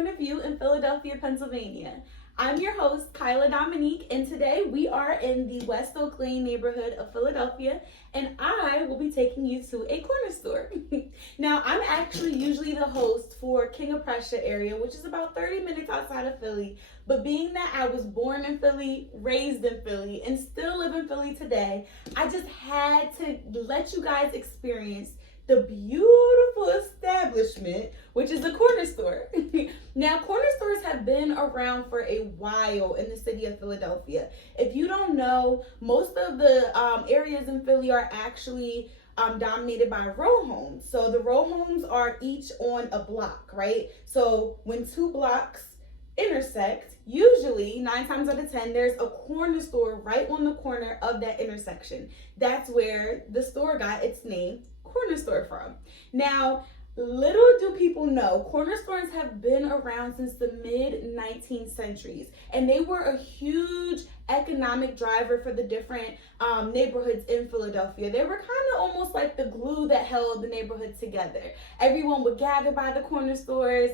point of view in Philadelphia, Pennsylvania. I'm your host, Kyla Dominique, and today we are in the West Oak Lane neighborhood of Philadelphia, and I will be taking you to a corner store. Now, I'm actually usually the host for King of Prussia area, which is about 30 minutes outside of Philly, but being that I was born in Philly, raised in Philly, and still live in Philly today, I just had to let you guys experience the beautiful establishment, which is a corner store. Now, corner stores have been around for a while in the city of Philadelphia. If you don't know, most of the areas in Philly are actually dominated by row homes. So the row homes are each on a block, right? So when two blocks intersect, usually 9 times out of 10 there's a corner store right on the corner of that intersection. That's where the store got its name, corner store, from. Now, little do people know, corner stores have been around since the mid-19th centuries, and they were a huge economic driver for the different neighborhoods in Philadelphia. They were kind of almost like the glue that held the neighborhood together. Everyone would gather by the corner stores.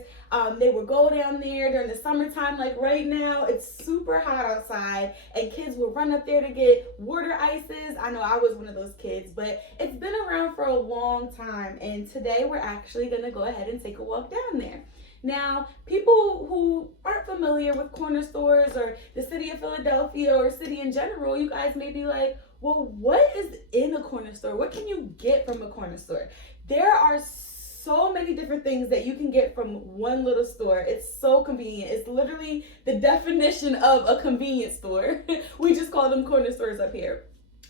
They would go down there during the summertime. Like right now, it's super hot outside, and kids would run up there to get water ices. I know I was one of those kids, but it's been around for a long time, and today we're actually gonna go ahead and take a walk down there. Now, people who aren't familiar with corner stores or the city of Philadelphia or city in general, you guys may be like, well, what is in a corner store? What can you get from a corner store? There are so many different things that you can get from one little store. It's so convenient. It's literally the definition of a convenience store. We just call them corner stores up here.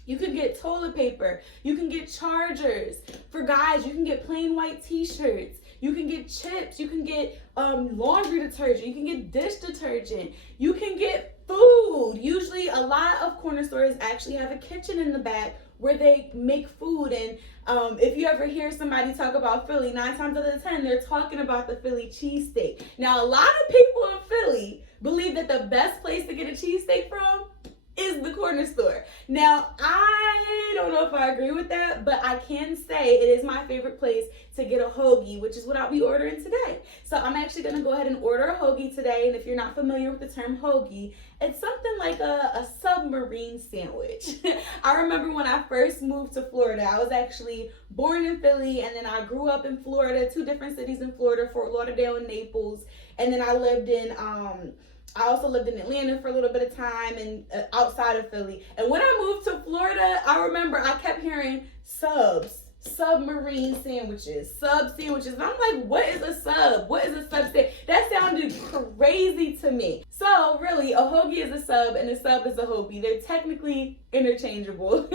You can get toilet paper. You can get chargers. For guys, you can get plain white t-shirts. You can get chips. You can get laundry detergent. You can get dish detergent. You can get food. Usually a lot of corner stores actually have a kitchen in the back where they make food. And if you ever hear somebody talk about Philly, 9 times out of 10, they're talking about the Philly cheesesteak. Now, a lot of people in Philly believe that the best place to get a cheesesteak from is the corner store. Now, I don't know if I agree with that, but I can say it is my favorite place to get a hoagie, which is what I'll be ordering today. So I'm actually gonna go ahead and order a hoagie today, and if you're not familiar with the term hoagie, it's something like a submarine sandwich. I remember when I first moved to Florida, I was actually born in Philly, and then I grew up in Florida, 2 different cities in Florida, Fort Lauderdale and Naples, and then I also lived in Atlanta for a little bit of time and outside of Philly. And when I moved to Florida, I remember I kept hearing submarine sandwiches, sub sandwiches. And I'm like, what is a sub? What is a sub sandwich? That sounded crazy to me. So really, a hoagie is a sub and a sub is a hoagie. They're technically interchangeable.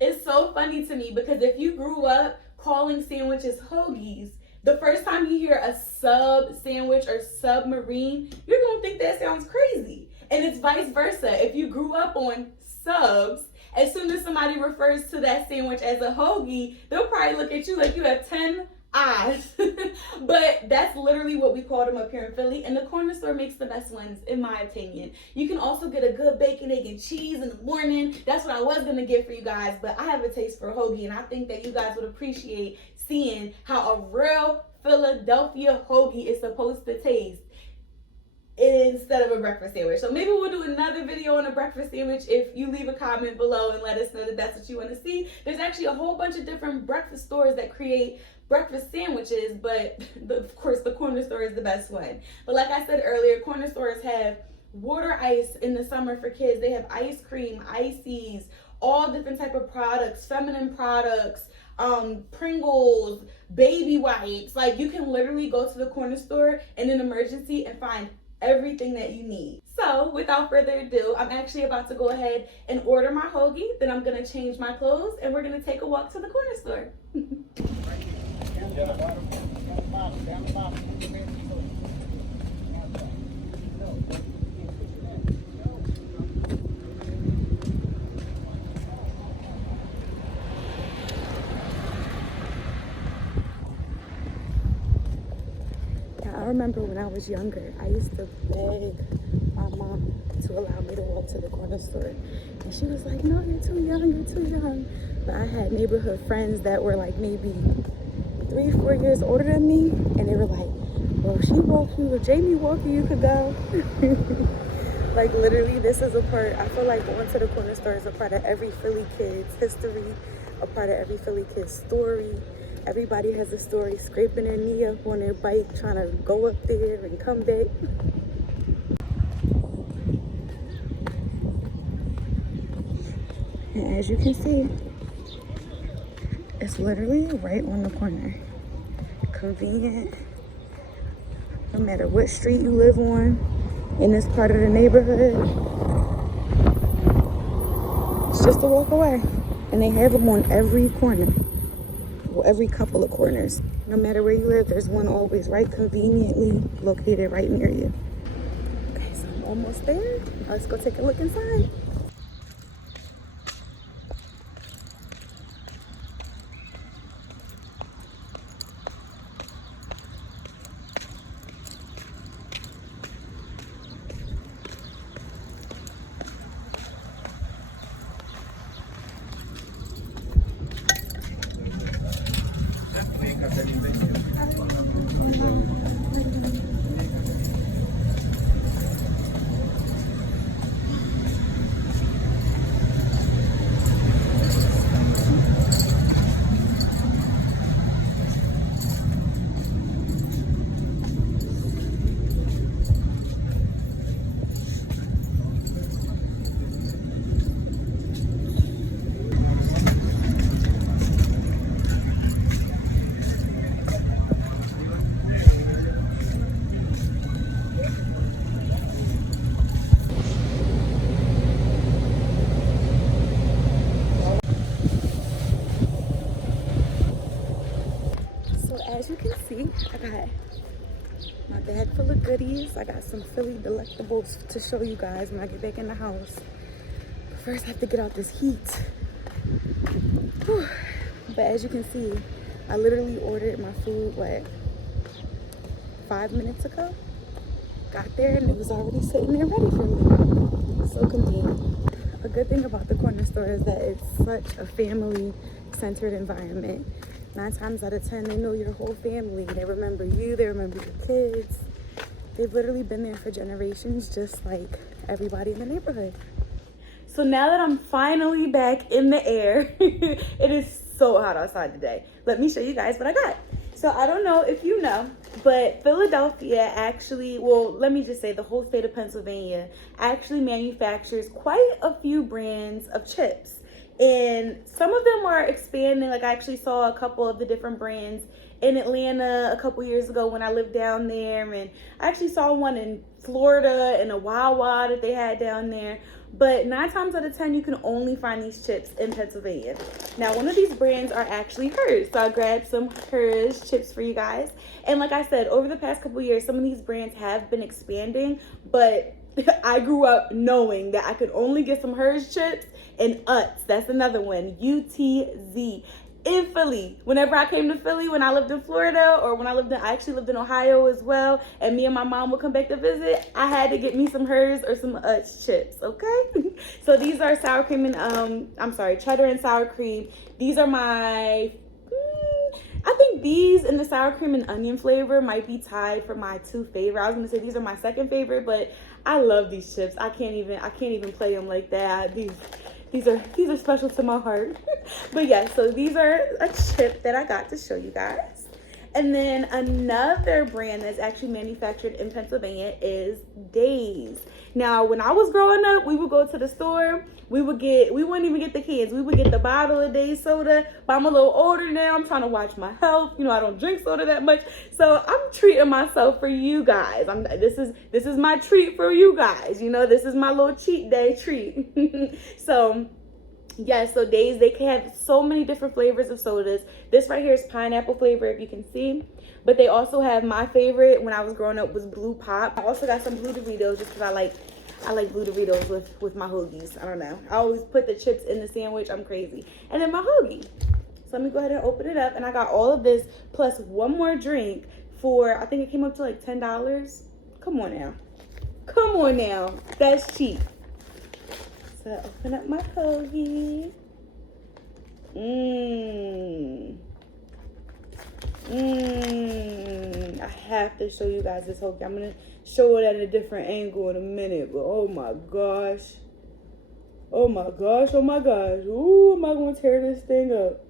It's so funny to me because if you grew up calling sandwiches hoagies, the first time you hear a sub sandwich or submarine, you're gonna think that sounds crazy. And it's vice versa. If you grew up on subs, as soon as somebody refers to that sandwich as a hoagie, they'll probably look at you like you have 10 eyes. But that's literally what we call them up here in Philly, and the corner store makes the best ones, in my opinion. You can also get a good bacon, egg, and cheese in the morning. That's what I was gonna get for you guys, but I have a taste for a hoagie, and I think that you guys would appreciate seeing how a real Philadelphia hoagie is supposed to taste instead of a breakfast sandwich. So maybe we'll do another video on a breakfast sandwich if you leave a comment below and let us know that that's what you want to see. There's actually a whole bunch of different breakfast stores that create breakfast sandwiches, but of course the corner store is the best one. But like I said earlier, corner stores have water ice in the summer for kids. They have ice cream, ices, all different type of products, feminine products, Pringles, baby wipes. Like, you can literally go to the corner store in an emergency and find everything that you need. So without further ado, I'm actually about to go ahead and order my hoagie. Then I'm gonna change my clothes and we're gonna take a walk to the corner store. I remember when I was younger, I used to beg my mom to allow me to walk to the corner store. And she was like, no, you're too young, you're too young. But I had neighborhood friends that were like maybe 3-4 years older than me. And they were like, well, she walk you, if Jamie walk you, you could go. Like literally, this is a part, I feel like going to the corner store is a part of every Philly kid's history, a part of every Philly kid's story. Everybody has a story, scraping their knee up on their bike, trying to go up there and come back. And as you can see, it's literally right on the corner. Convenient. No matter what street you live on in this part of the neighborhood, it's just a walk away. And they have them on every corner. Well, every couple of corners. No matter where you live, there's one always right conveniently located right near you. Okay, so I'm almost there. Now let's go take a look inside. As you can see, I got my bag full of goodies. I got some Philly delectables to show you guys when I get back in the house. But first, I have to get out this heat. Whew. But as you can see, I literally ordered my food, 5 minutes ago? Got there and it was already sitting there ready for me. So convenient. A good thing about the corner store is that it's such a family-centered environment. 9 times out of 10, they know your whole family. They remember you, they remember your kids. They've literally been there for generations, just like everybody in the neighborhood. So now that I'm finally back in the air, it is so hot outside today. Let me show you guys what I got. So I don't know if you know, but Philadelphia actually, well, let me just say the whole state of Pennsylvania actually manufactures quite a few brands of chips. And some of them are expanding. Like I actually saw a couple of the different brands in Atlanta a couple years ago when I lived down there. And I actually saw one in Florida and a Wawa that they had down there. But 9 times out of 10, you can only find these chips in Pennsylvania. Now, one of these brands are actually hers. So I grabbed some hers chips for you guys. And like I said, over the past couple years, some of these brands have been expanding. But I grew up knowing that I could only get some hers chips and Utz. That's another one, UTZ. In Philly, whenever I came to Philly, when I lived in Florida, or when I actually lived in Ohio as well, and me and my mom would come back to visit, I had to get me some hers or some Utz chips, okay? So these are sour cream and, cheddar and sour cream. These are my, I think these and the sour cream and onion flavor might be tied for my 2 favorite. I was gonna say these are my 2nd favorite, but I love these chips. I can't even play them like that. These are special to my heart. But yeah, so these are a chip that I got to show you guys. And then another brand that's actually manufactured in Pennsylvania is Days. Now, when I was growing up, we would go to the store. We wouldn't even get the cans. We would get the bottle of Days soda. But I'm a little older now. I'm trying to watch my health. You know, I don't drink soda that much. So I'm treating myself for you guys. This is my treat for you guys. You know, this is my little cheat day treat. So yeah, so Days, they can have so many different flavors of sodas. This right here is pineapple flavor, if you can see. But they also have my favorite when I was growing up was Blue Pop. I also got some Blue Doritos just because I like Blue Doritos with my hoagies. I don't know. I always put the chips in the sandwich. I'm crazy. And then my hoagie. So let me go ahead and open it up. And I got all of this plus one more drink for, I think it came up to like $10. Come on now. Come on now. That's cheap. So open up my hoagie. I have to show you guys this hoagie. I'm going to show it at a different angle in a minute. But oh my gosh. Oh my gosh. Oh my gosh. Ooh, am I going to tear this thing up?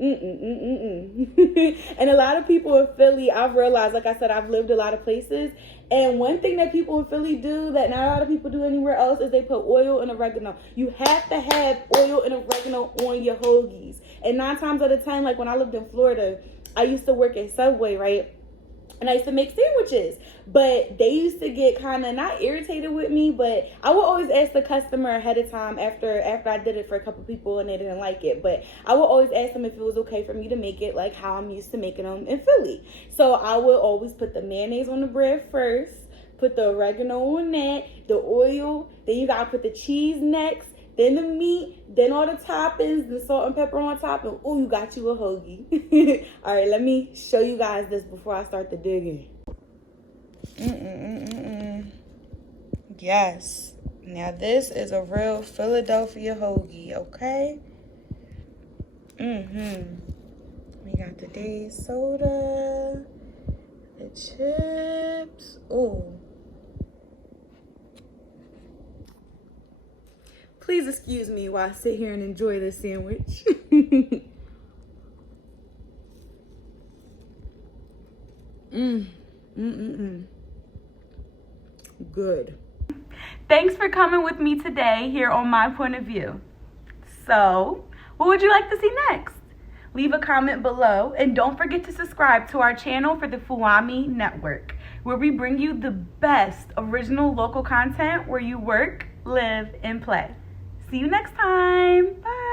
And a lot of people in Philly, I've realized, like I said, I've lived a lot of places, and one thing that people in Philly do that not a lot of people do anywhere else is they put oil and oregano. You have to have oil and oregano on your hoagies. And 9 times out of 10, like when I lived in Florida, I used to work at Subway, right? And I used to make sandwiches, but they used to get kind of not irritated with me, but I would always ask the customer ahead of time after I did it for a couple people and they didn't like it. But I would always ask them if it was okay for me to make it like how I'm used to making them in Philly. So I would always put the mayonnaise on the bread first, put the oregano on that, the oil, then you gotta put the cheese next, then the meat, then all the toppings, the salt and pepper on top, and oh, you got you a hoagie. All right, let me show you guys this before I start the digging. Yes. Now this is a real Philadelphia hoagie, okay? We got the Dave's soda, the chips. Ooh. Please excuse me while I sit here and enjoy this sandwich. Good. Thanks for coming with me today here on My Point of View. So, what would you like to see next? Leave a comment below, and don't forget to subscribe to our channel for the FUAME Network, where we bring you the best original local content where you work, live, and play. See you next time. Bye.